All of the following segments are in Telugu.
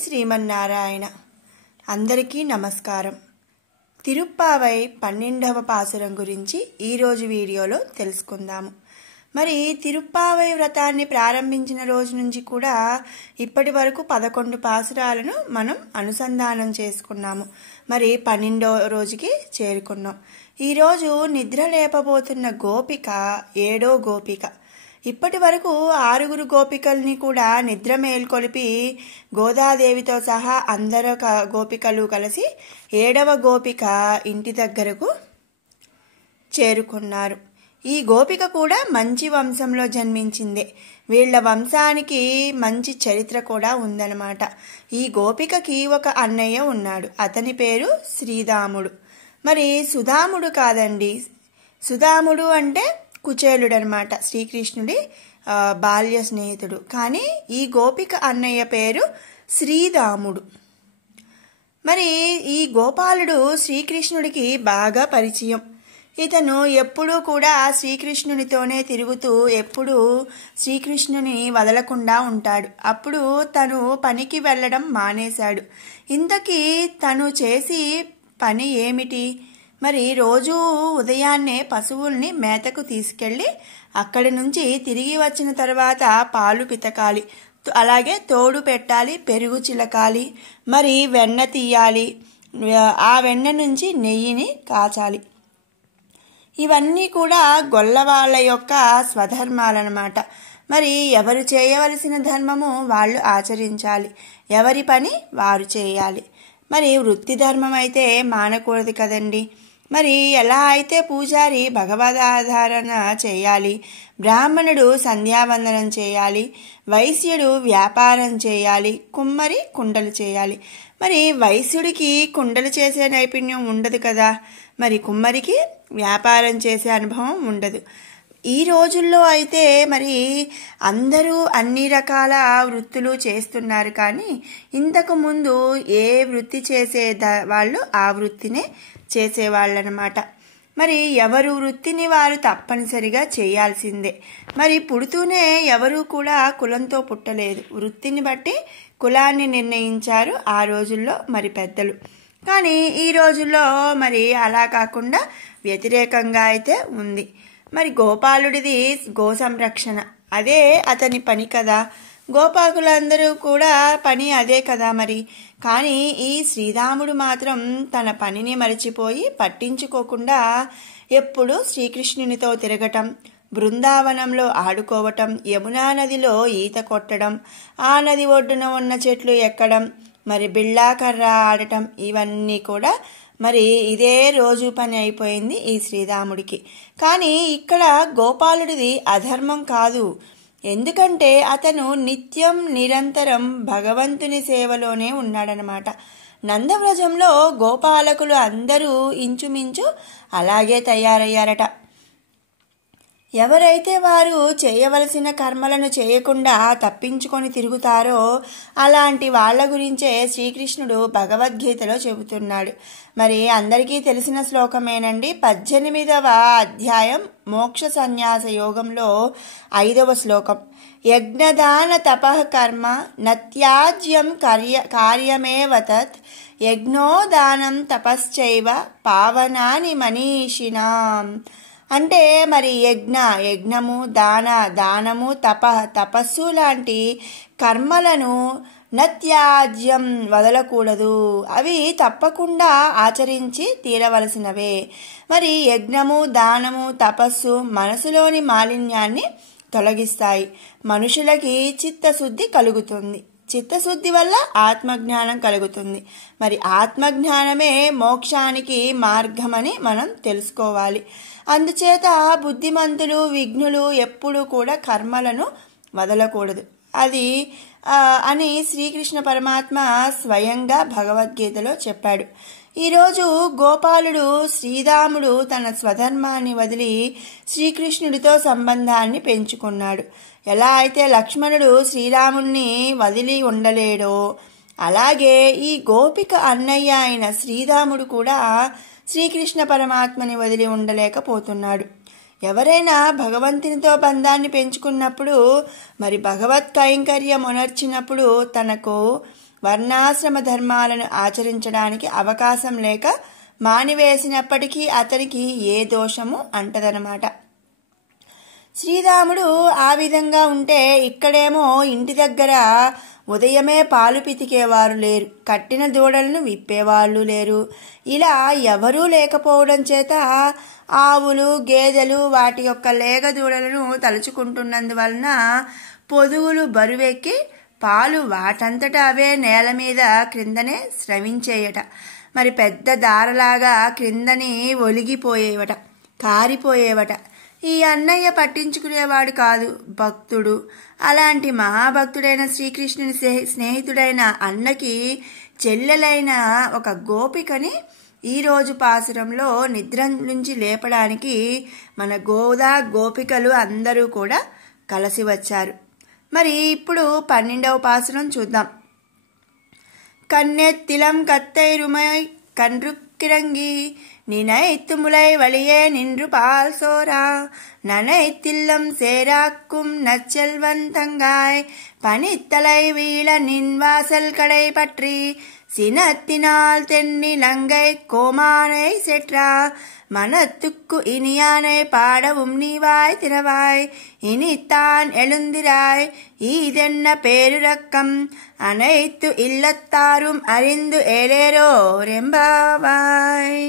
శ్రీమన్నారాయణ. అందరికీ నమస్కారం. తిరుప్పావై 12వ పాసురం గురించి ఈరోజు వీడియోలో తెలుసుకుందాము. మరి తిరుప్పావై వ్రతాన్ని ప్రారంభించిన రోజు నుంచి కూడా ఇప్పటి వరకు 11 పాసురాలను మనం అనుసంధానం చేసుకున్నాము. మరి 12వ రోజుకి చేరుకున్నాం. ఈరోజు నిద్ర లేపబోతున్న గోపిక 7వ గోపిక. ఇప్పటి వరకు 6 గోపికల్ని కూడా నిద్ర మేల్కొలిపి గోదాదేవితో సహా అందరు గోపికలు కలిసి 7వ గోపిక ఇంటి దగ్గరకు చేరుకున్నారు. ఈ గోపిక కూడా మంచి వంశంలో జన్మించిందే. వీళ్ల వంశానికి మంచి చరిత్ర కూడా ఉందన్నమాట. ఈ గోపికకి ఒక అన్నయ్య ఉన్నాడు. అతని పేరు శ్రీదాముడు. మరి సుధాముడు కాదండి. సుధాముడు అంటే కుచేలుడు అనమాట, శ్రీకృష్ణుడి బాల్య స్నేహితుడు. కానీ ఈ గోపిక అన్నయ్య పేరు శ్రీదాముడు. మరి ఈ గోపాలుడు శ్రీకృష్ణుడికి బాగా పరిచయం. ఇతను ఎప్పుడూ కూడా శ్రీకృష్ణునితోనే తిరుగుతూ ఎప్పుడూ శ్రీకృష్ణుని వదలకుండా ఉంటాడు. అప్పుడు తను పనికి వెళ్ళడం మానేశాడు. ఇంతకీ తను చేసి పని ఏమిటి? మరి రోజు ఉదయాన్నే పశువుల్ని మేతకు తీసుకెళ్ళి అక్కడి నుంచి తిరిగి వచ్చిన తర్వాత పాలు పితకాలి, అలాగే తోడు పెట్టాలి, పెరుగు చిలకాలి, మరి వెన్న తీయాలి, ఆ వెన్న నుంచి నెయ్యిని కాచాలి. ఇవన్నీ కూడా గొల్లవాళ్ల యొక్క స్వధర్మాలన్నమాట. మరి ఎవరు చేయవలసిన ధర్మము వాళ్ళు ఆచరించాలి, ఎవరి పని వారు చేయాలి. మరి వృత్తి ధర్మం అయితే మానకూడదు కదండి. మరి ఎలా అయితే పూజారి భగవదాధారణ చేయాలి, బ్రాహ్మణుడు సంధ్యావందనం చేయాలి, వైశ్యుడు వ్యాపారం చేయాలి, కుమ్మరి కుండలు చేయాలి. మరి వైశ్యుడికి కుండలు చేసే నైపుణ్యం ఉండదు కదా, మరి కుమ్మరికి వ్యాపారం చేసే అనుభవం ఉండదు. ఈ రోజుల్లో అయితే మరి అందరూ అన్ని రకాల వృత్తులు చేస్తున్నారు. కానీ ఇంతకు ముందు ఏ వృత్తి చేసే వాళ్ళు ఆ వృత్తినే చేసేవాళ్ళనమాట. మరి ఎవరు వృత్తిని వారు తప్పనిసరిగా చేయాల్సిందే. మరి పుడుతూనే ఎవరూ కూడా కులంతో పుట్టలేదు. వృత్తిని బట్టి కులాన్ని నిర్ణయించారు ఆ రోజుల్లో మరి పెద్దలు. కానీ ఈ రోజుల్లో మరి అలా కాకుండా వ్యతిరేకంగా అయితే ఉంది. మరి గోపాలుడిది గో సంరక్షణ, అదే అతని పని కదా. గోపాకులందరూ కూడా పని అదే కదా మరి. కానీ ఈ శ్రీరాముడు మాత్రం తన పనిని మరిచిపోయి పట్టించుకోకుండా ఎప్పుడు శ్రీకృష్ణునితో తిరగటం, బృందావనంలో ఆడుకోవటం, యమునా నదిలో ఈత కొట్టడం, ఆ నది ఒడ్డున ఉన్న చెట్లు ఎక్కడం, మరి బిళ్ళాకర్ర ఆడటం, ఇవన్నీ కూడా మరి ఇదే రోజు పని అయిపోయింది ఈ శ్రీరాముడికి. కానీ ఇక్కడ గోపాలుడిది అధర్మం కాదు. ఎందుకంటే అతను నిత్యం నిరంతరం భగవంతుని సేవలోనే ఉన్నాడనమాట. నందవ్రజంలో గోపాలకులు అందరూ ఇంచుమించు అలాగే తయారయ్యారట. ఎవరైతే వారు చేయవలసిన కర్మలను చేయకుండా తప్పించుకొని తిరుగుతారో అలాంటి వాళ్ళ గురించే శ్రీకృష్ణుడు భగవద్గీతలో చెబుతున్నాడు. మరి అందరికీ తెలిసిన శ్లోకమేనండి. 18వ అధ్యాయం మోక్ష సన్యాస యోగంలో 5వ శ్లోకం. యజ్ఞదాన తపః కర్మ నత్యాజ్యం కార్యమేవ తత్ యజ్ఞోదానం తపశ్చైవ పావనాని మనీషిణాం. అంటే మరి యజ్ఞము, దానము, తపస్సు లాంటి కర్మలను నత్యాజ్యం వదలకూడదు. అవి తప్పకుండా ఆచరించి తీరవలసినవే. మరి యజ్ఞము, దానము, తపస్సు మనసులోని మాలిన్యాన్ని తొలగిస్తాయి. మనుషులకి చిత్తశుద్ధి కలుగుతుంది. చిత్తశుద్ధి వల్ల ఆత్మజ్ఞానం కలుగుతుంది. మరి ఆత్మజ్ఞానమే మోక్షానికి మార్గమని మనం తెలుసుకోవాలి. అందుచేత బుద్ధిమంతులు, విఘ్నులు ఎప్పుడూ కూడా కర్మలను వదలకూడదు అని శ్రీకృష్ణ పరమాత్మ స్వయంగా భగవద్గీతలో చెప్పాడు. ఈరోజు గోపాలుడు శ్రీరాముడు తన స్వధర్మాన్ని వదిలి శ్రీకృష్ణుడితో సంబంధాన్ని పెంచుకున్నాడు. ఎలా అయితే లక్ష్మణుడు శ్రీరాముణ్ణి వదిలి ఉండలేడో అలాగే ఈ గోపిక అన్నయ్య అయిన శ్రీరాముడు కూడా శ్రీకృష్ణ పరమాత్మని వదిలి ఉండలేకపోతున్నాడు. ఎవరైనా భగవంతునితో బంధాన్ని పెంచుకున్నప్పుడు మరి భగవత్ కైంకర్యం ఉనర్చినప్పుడు తనకు వర్ణాశ్రమ ధర్మాలను ఆచరించడానికి అవకాశం లేక మానివేసినప్పటికీ అతనికి ఏ దోషము అంటదనమాట. శ్రీరాముడు ఆ విధంగా ఉంటే ఇక్కడేమో ఇంటి దగ్గర ఉదయమే పాలు పితికేవారు లేరు, కట్టిన దూడలను విప్పేవాళ్ళు లేరు. ఇలా ఎవరూ లేకపోవడం చేత ఆవులు గేదెలు వాటి యొక్క లేగ దూడలను తలుచుకుంటున్నందువలన పొదుగులు బరువెక్కి పాలు వాటంతటా అవే నేల మీద క్రిందనే స్రవించేయట. మరి పెద్ద దారలాగా క్రిందని ఒలిగిపోయేవట, కారిపోయేవట. ఈ అన్నయ్య పట్టించుకునేవాడు కాదు, భక్తుడు. అలాంటి మహాభక్తుడైన శ్రీకృష్ణుని స్నేహితుడైన అన్నకి చెల్లెలైన ఒక గోపికని ఈరోజు పాసురంలో నిద్ర నుంచి లేపడానికి మన గోదా గోపికలు అందరూ కూడా కలిసి వచ్చారు. మరి ఇప్పుడు 12వ పాసురం చూద్దాం. கண்ணெத்திலம் கத்தைருமை கன்றுக்கிறங்கி நினைத்துமுலை வழியே நின்று பால் சோரா நனைத்தில்லம் சேராக்கும் நச்செல்வன் தங்காய் பனித்தலை வீழ நின் வாசல் கடை பற்றி சினத்தினால் தென்னிலங்கை கோமானை செற்றா மனத்துக்கு இனியானை பாடவும் நீவாய் திறவாய் இனித்தான் எழுந்திராய் ஈதென்ன பேருரக்கம் அனைத்து இல்லத்தாரும் அறிந்து ஏலேரோ ரெம்பாவாய்.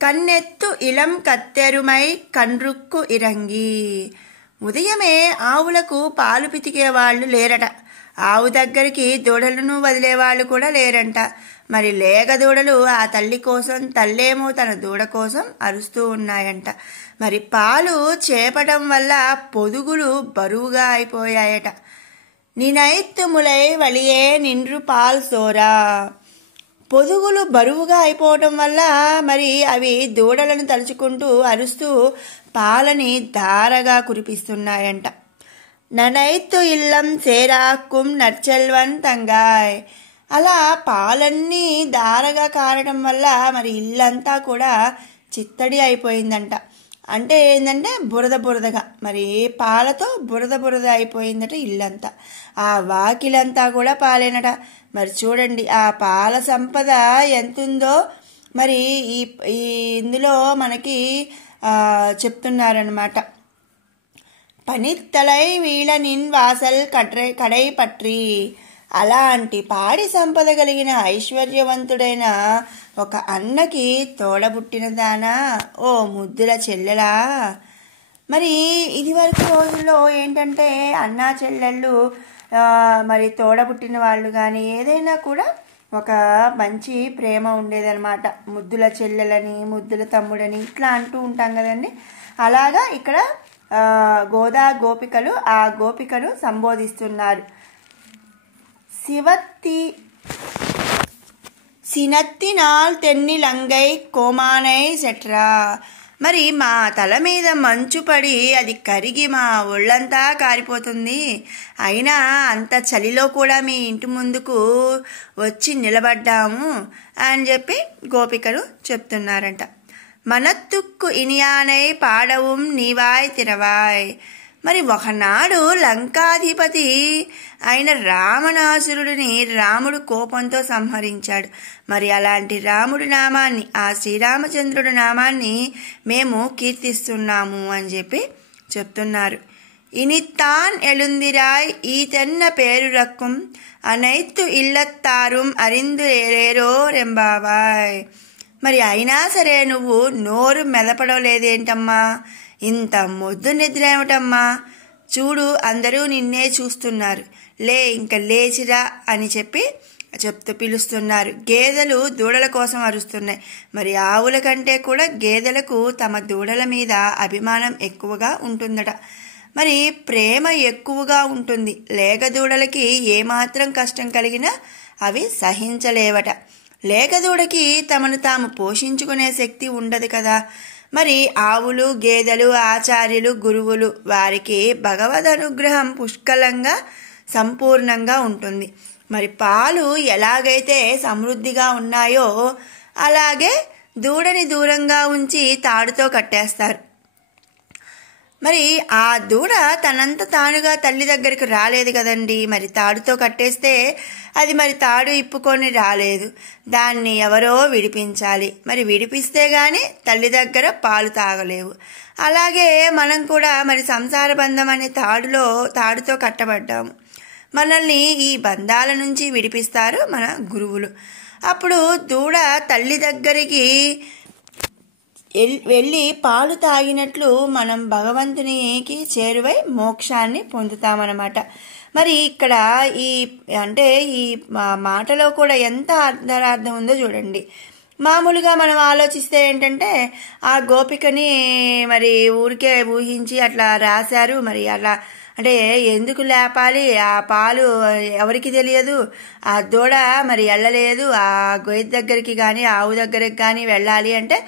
కన్నెత్తు ఇలం కత్తెరుమై కండ్రుక్కు ఇరంగి. ఉదయమే ఆవులకు పాలు పితికేవాళ్లు లేరట, ఆవు దగ్గరికి దూడలను వదిలేవాళ్ళు కూడా లేరంట. మరి లేగ దూడలు ఆ తల్లి కోసం, తల్లేమో తన దూడ కోసం అరుస్తూ ఉన్నాయంట. మరి పాలు చేపటం వల్ల పొదుగులు బరువుగా అయిపోయాయట. నినైత్తుములై వలియే నిండ్రు పాల్ సోరా. పొదుగులు బరువుగా అయిపోవటం వల్ల మరి అవి దూడలను తలుచుకుంటూ అరుస్తూ పాలని ధారగా కురిపిస్తున్నాయంట. ననైత్తు ఇల్లం సేరాక్కుం నర్చెల్వన్ తంగాయ్. అలా పాలన్నీ ధారగా కారడం వల్ల మరి ఇల్లంతా కూడా చిత్తడి అయిపోయిందంట. అంటే ఏంటంటే బురద బురదగా, మరి పాలతో బురద బురద అయిపోయిందట ఇల్లంతా. ఆ వాకిలంతా కూడా పాలేనట. మరి చూడండి ఆ పాల సంపద ఎంతుందో మరి ఇందులో మనకి చెప్తున్నారనమాట. పనిత్తలై వీళ్ళ నిన్ వాసల్ కడై పట్రి. అలాంటి పాడి సంపద కలిగిన ఐశ్వర్యవంతుడైన ఒక అన్నకి తోడబుట్టినదానా, ఓ ముద్దుల చెల్లెలా. మరి ఇది వరకు రోజుల్లో ఏంటంటే అన్నా చెల్లెళ్ళు మరి తోడబుట్టిన వాళ్ళు కానీ ఏదైనా కూడా ఒక మంచి ప్రేమ ఉండేదన్నమాట. ముద్దుల చెల్లెలని, ముద్దుల తమ్ముడని ఇట్లా అంటూ ఉంటాం కదండి. అలాగా ఇక్కడ గోదా గోపికలు ఆ గోపికను సంబోధిస్తున్నారు. సినత్తినాల్ తెన్నిలంగై కోమానై సెట్రా. మరి మా తల మీద మంచు పడి అది కరిగి మా ఒళ్ళంతా కారిపోతుంది, అయినా అంత చలిలో కూడా మీ ఇంటి ముందుకు వచ్చి నిలబడ్డాము అని చెప్పి గోపికలు చెప్తున్నారంట. మనత్తుక్కు ఇనియానై పాడவும் నీవాయ్ తిరవాయ్. మరి ఒకనాడు లంకాధిపతి అయిన రావణాసురుడిని రాముడు కోపంతో సంహరించాడు. మరి అలాంటి రాముడి నామాన్ని, ఆ శ్రీరామచంద్రుడి నామాన్ని మేము కీర్తిస్తున్నాము అని చెప్పి చెప్తున్నారు. ఇనిత్తాన్ ఎలుందిరాయ్ ఈతెన్న పేరు రక్కుం అనైత్తు ఇల్లత్తారుం అరిందు ఏరేరో రెంబావాయ్. మరి అయినా సరే నువ్వు నోరు మెదపడలేదేంటమ్మా, ఇంత మొద్దు నిద్ర ఏమిటమ్మా, చూడు అందరూ నిన్నే చూస్తున్నారు, లే ఇంక లేచిరా అని చెప్పి చెప్తూ పిలుస్తున్నారు. గేదెలు దూడల కోసం అరుస్తున్నాయి. మరి ఆవుల కంటే కూడా గేదెలకు తమ దూడల మీద అభిమానం ఎక్కువగా ఉంటుందట. మరి ప్రేమ ఎక్కువగా ఉంటుంది. లేగ దూడలకి ఏమాత్రం కష్టం కలిగినా అవి సహించలేవట. లేగ దూడకి తమను తాము పోషించుకునే శక్తి ఉండదు కదా. మరి ఆవులు గేదెలు ఆచార్యులు గురువులు వారికి భగవద్ అనుగ్రహం పుష్కలంగా సంపూర్ణంగా ఉంటుంది. మరి పాలు ఎలాగైతే సమృద్ధిగా ఉన్నాయో అలాగే దూడని దూరంగా ఉంచి తాడుతో కట్టేస్తారు. మరి ఆ దూడ తనంత తానుగా తల్లి దగ్గరికి రాలేదు కదండి. మరి తాడుతో కట్టేస్తే అది మరి తాడు ఇప్పుకొని రాలేదు. దాన్ని ఎవరో విడిపించాలి. మరి విడిపిస్తే గాని తల్లి దగ్గర పాలు తాగలేవు. అలాగే మనం కూడా మరి సంసార బంధం అనే తాడుతో కట్టబడ్డాము. మనల్ని ఈ బంధాల నుంచి విడిపిస్తారు మన గురువులు. అప్పుడు దూడ తల్లి దగ్గరికి వెళ్ళి పాలు తాగినట్లు మనం భగవంతునికి చేరువై మోక్షాన్ని పొందుతామన్నమాట. మరి ఇక్కడ ఈ మాటలో కూడా ఎంత అర్థం ఉందో చూడండి. మామూలుగా మనం ఆలోచిస్తే ఏంటంటే ఆ గోపికని మరి ఊరికే ఊహించి అట్లా రాశారు. మరి అలా అంటే ఎందుకు లేపాలి, ఆ పాలు ఎవరికి తెలియదు, ఆ దూడ మరి వెళ్ళలేదు, ఆ గొయ్యి దగ్గరికి కానీ ఆవు దగ్గరికి కానీ వెళ్ళాలి అంటే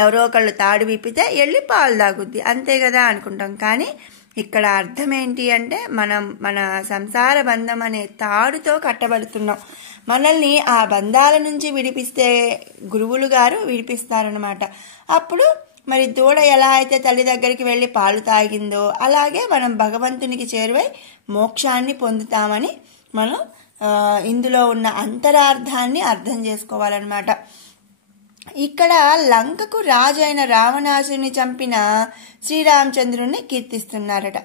ఎవరో ఒకళ్ళు తాడు విప్పితే వెళ్ళి పాలు తాగుద్ది, అంతే కదా అనుకుంటాం. కానీ ఇక్కడ అర్థం ఏంటి అంటే మన సంసార బంధం అనే తాడుతో కట్టబడుతున్నాం. మనల్ని ఆ బంధాల నుంచి విడిపిస్తే గురువులు గారు విడిపిస్తారనమాట. అప్పుడు మరి దూడ ఎలా అయితే తల్లి దగ్గరికి వెళ్ళి పాలు తాగిందో అలాగే మనం భగవంతునికి చేరువై మోక్షాన్ని పొందుతామని మనం ఇందులో ఉన్న అంతరార్థాన్ని అర్థం చేసుకోవాలన్నమాట. ఇక్కడ లంకకు రాజు అయిన రావణాసురుని చంపిన శ్రీరామచంద్రుణ్ణి కీర్తిస్తున్నారట.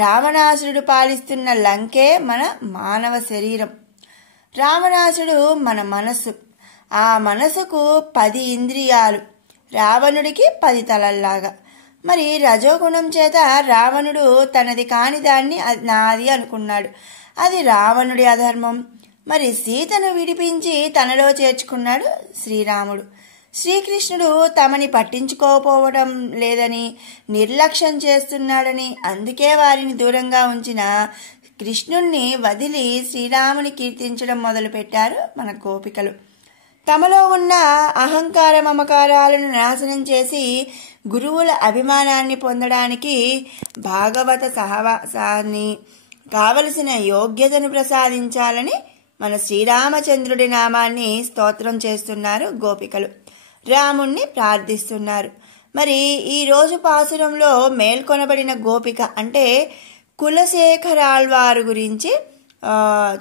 రావణాసురుడు పాలిస్తున్న లంకే మన మానవ శరీరం. రావణాసుడు మన మనసు. ఆ మనసుకు 10 ఇంద్రియాలు, రావణుడికి 10 తలల్లాగా. మరి రజోగుణం చేత రావణుడు తనది కాని దాన్ని నాది అనుకున్నాడు. అది రావణుడి అధర్మం. మరి సీతను విడిపించి తనలో చేర్చుకున్నాడు శ్రీరాముడు. శ్రీకృష్ణుడు తమని పట్టించుకోకపోవడం లేదని, నిర్లక్ష్యం చేస్తున్నాడని అందుకే వారిని దూరంగా ఉంచిన కృష్ణుణ్ణి వదిలి శ్రీరాముని కీర్తించడం మొదలుపెట్టారు మన గోపికలు. తమలో ఉన్న అహంకార మమకారాలను నాశనం చేసి గురువుల అభిమానాన్ని పొందడానికి భాగవత సహవాసాన్ని కావలసిన యోగ్యతను ప్రసాదించాలని మన శ్రీరామచంద్రుడి నామాన్ని స్తోత్రం చేస్తున్నారు గోపికలు. రాముణ్ణి ప్రార్థిస్తున్నారు. మరి ఈ రోజు పాసురంలో మేల్కొనబడిన గోపిక అంటే కులశేఖరాళ్వారు గురించి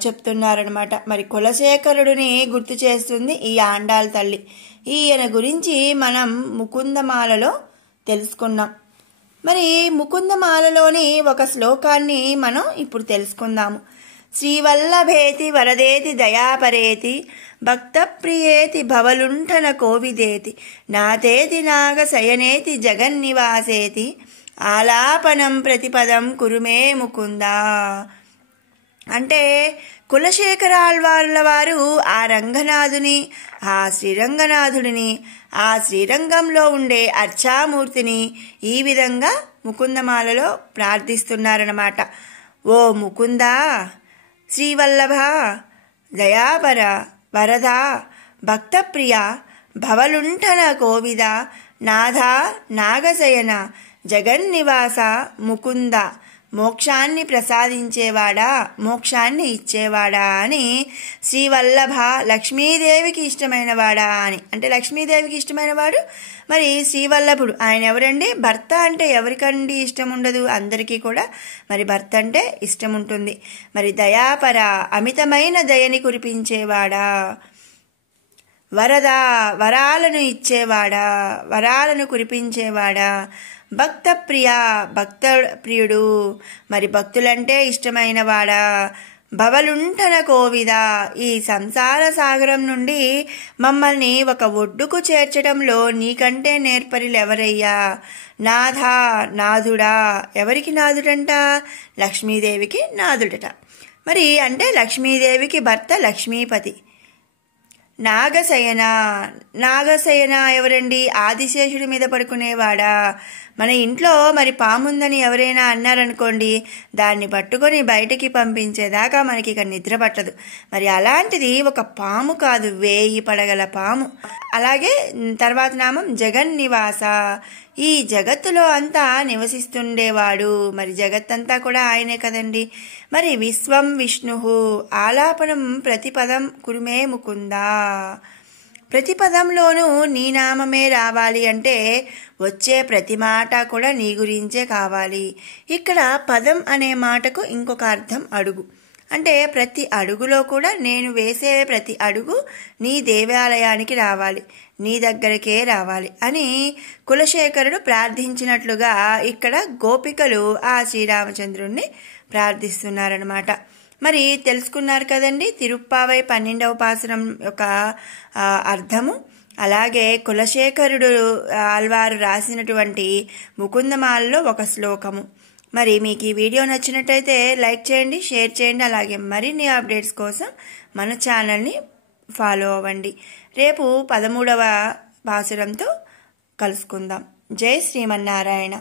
చెప్తున్నారనమాట. మరి కులశేఖరుడిని గుర్తు చేస్తుంది ఈ ఆండాళ్ తల్లి. ఈయన గురించి మనం ముకుందమాలలో తెలుసుకున్నాం. మరి ముకుందమాలలోని ఒక శ్లోకాన్ని మనం ఇప్పుడు తెలుసుకుందాము. శ్రీవల్లభేతి వరదేతి దయాపరేతి భక్త ప్రియేతి భవలుంఠన కోవిదేతి నాతేతి నాగశయనేతి జగన్నివాసేతి ఆలాపనం ప్రతిపదం కురుమే ముకుందా. అంటే కులశేఖరాళ్వార్ల వారు ఆ రంగనాథుని, ఆ శ్రీరంగనాథుడిని, ఆ శ్రీరంగంలో ఉండే అర్చామూర్తిని ఈ విధంగా ముకుందమాలలో ప్రార్థిస్తున్నారన్నమాట. ఓ ముకుందా, శ్రీవల్లభ, దయాపర, వరద, భక్తప్రియ, భవలుంఠన కోవిద, నాథ, నాగశయన, జగన్నివాస, ముకుంద, మోక్షాన్ని ప్రసాదించేవాడా, మోక్షాన్ని ఇచ్చేవాడా అని శ్రీవల్లభ, లక్ష్మీదేవికి ఇష్టమైనవాడా అని. అంటే లక్ష్మీదేవికి ఇష్టమైనవాడు మరి శ్రీవల్లభుడు. ఆయన ఎవరండి? భర్త అంటే ఎవరికండి ఇష్టం ఉండదు? అందరికీ కూడా మరి భర్త అంటే ఇష్టం ఉంటుంది. మరి దయాపర, అమితమైన దయని కురిపించేవాడా, వరద, వరాలను ఇచ్చేవాడా, వరాలను కురిపించేవాడా, భక్త ప్రియ, భక్త ప్రియుడు, మరి భక్తులంటే ఇష్టమైన వాడా, భవలుంఠన కోవిద, ఈ సంసార సాగరం నుండి మమ్మల్ని ఒక ఒడ్డుకు చేర్చడంలో నీకంటే నేర్పరిలెవరయ్యా, నాథ, నాథుడా. ఎవరికి నాథుడంట? లక్ష్మీదేవికి నాథుడట. మరి అంటే లక్ష్మీదేవికి భర్త లక్ష్మీపతి. నాగశయన, నాగశయన ఎవరండి? ఆదిశేషుడి మీద పడుకునేవాడా. మన ఇంట్లో మరి పాముందని ఎవరైనా అన్నారనుకోండి, దాన్ని పట్టుకొని బయటికి పంపించేదాకా మనకి ఇక నిద్ర పట్టదు. మరి అలాంటిది ఒక పాము కాదు, 1000 పడగల పాము. అలాగే తర్వాత నామం జగన్నివాస, ఈ జగత్తులో అంతా నివసిస్తుండేవాడు. మరి జగత్తంతా కూడా ఆయనే కదండి. మరి విశ్వం విష్ణు, ఆలాపనం ప్రతిపదం కురుమే ముకుందా. ప్రతి పదంలోనూ నీ నామమే రావాలి అంటే వచ్చే ప్రతి మాట కూడా నీ గురించే కావాలి. ఇక్కడ పదం అనే మాటకు ఇంకొక అర్థం అడుగు. అంటే ప్రతి అడుగులో కూడా నేను వేసే ప్రతి అడుగు నీ దేవాలయానికి రావాలి, నీ దగ్గరకే రావాలి అని కులశేఖరుడు ప్రార్థించినట్లుగా ఇక్కడ గోపికలు ఆ శ్రీరామచంద్రుణ్ణి ప్రార్థిస్తున్నారనమాట. మరి తెలుసుకున్నారు కదండి తిరుప్పావై 12వ పాసురం యొక్క అర్థము. అలాగే కులశేఖరుడు ఆళ్వారు రాసినటువంటి ముకుందమాలలో ఒక శ్లోకము. మరి మీకు ఈ వీడియో నచ్చినట్టయితే లైక్ చేయండి, షేర్ చేయండి. అలాగే మరిన్ని అప్డేట్స్ కోసం మన ఛానల్ని ఫాలో అవ్వండి. రేపు 13వ పాసురంతో కలుసుకుందాం. జై శ్రీమన్నారాయణ.